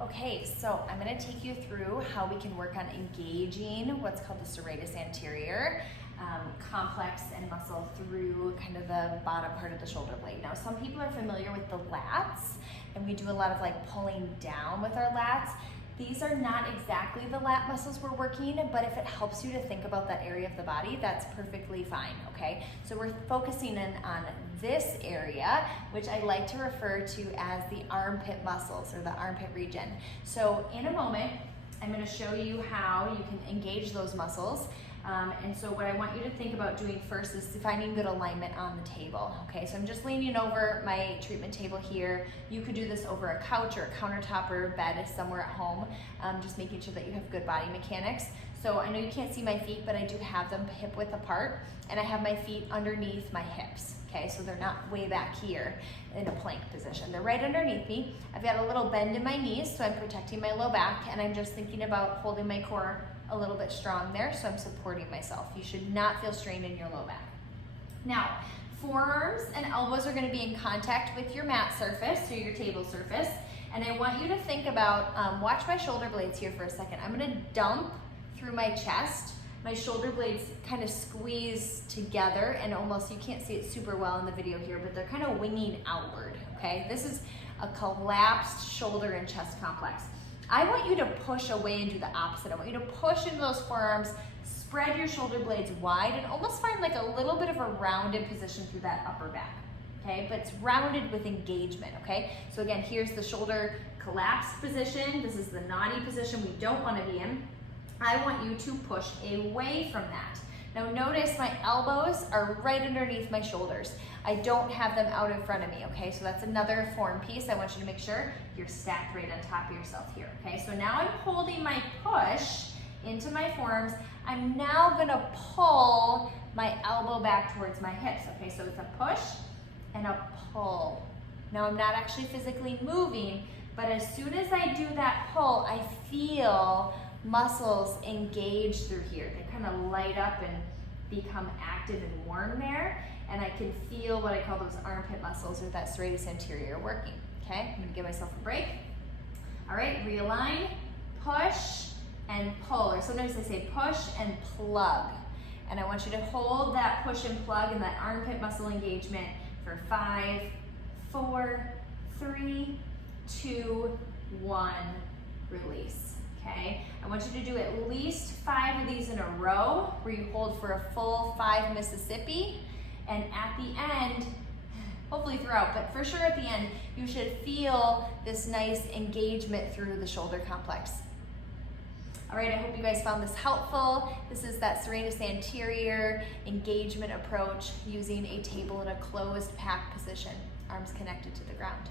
Okay, so I'm going to take you through how we can work on engaging what's called the serratus anterior complex and muscle through kind of the bottom part of the shoulder blade. Now, some people are familiar with the lats, and we do a lot of like pulling down with our lats. These are not exactly the lat muscles we're working, but if it helps you to think about that area of the body, that's perfectly fine, okay? So we're focusing in on this area, which I like to refer to as the armpit muscles or the armpit region. So in a moment, I'm gonna show you how you can engage those muscles. And so what I want you to think about doing first is finding good alignment on the table, okay? So I'm just leaning over my treatment table here. You could do this over a couch or a countertop or a bed somewhere at home, just making sure that you have good body mechanics. So I know you can't see my feet, but I do have them hip width apart, and I have my feet underneath my hips, okay? So they're not way back here in a plank position. They're right underneath me. I've got a little bend in my knees, so I'm protecting my low back, and I'm just thinking about holding my core a little bit strong there, so I'm supporting myself. You should not feel strain in your low back. Now, forearms and elbows are gonna be in contact with your mat surface or your table surface, and I want you to think about, watch my shoulder blades here for a second. I'm gonna dump through my chest. My shoulder blades kind of squeeze together, and almost, you can't see it super well in the video here, but they're kind of winging outward, okay? This is a collapsed shoulder and chest complex. I want you to push away and do the opposite. I want you to push into those forearms, spread your shoulder blades wide, and almost find like a little bit of a rounded position through that upper back, okay? But it's rounded with engagement, okay? So again, here's the shoulder collapsed position. This is the naughty position we don't want to be in. I want you to push away from that. Now notice my elbows are right underneath my shoulders. I don't have them out in front of me, okay? So that's another form piece. I want you to make sure you're stacked right on top of yourself here, okay? So now I'm holding my push into my forearms. I'm now gonna pull my elbow back towards my hips, okay? So it's a push and a pull. Now I'm not actually physically moving, but as soon as I do that pull, I feel muscles engage through here. They kind of light up and become active and warm there, and I can feel what I call those armpit muscles or that serratus anterior working, okay? I'm gonna give myself a break. All right, realign, push, and pull, or sometimes I say push and plug. And I want you to hold that push and plug and that armpit muscle engagement for 5, 4, 3, 2, 1, release. Okay, I want you to do at least 5 of these in a row where you hold for a full 5 Mississippi, and at the end, hopefully throughout, but for sure at the end, you should feel this nice engagement through the shoulder complex. All right, I hope you guys found this helpful. This is that serratus anterior engagement approach using a table in a closed pack position, arms connected to the ground.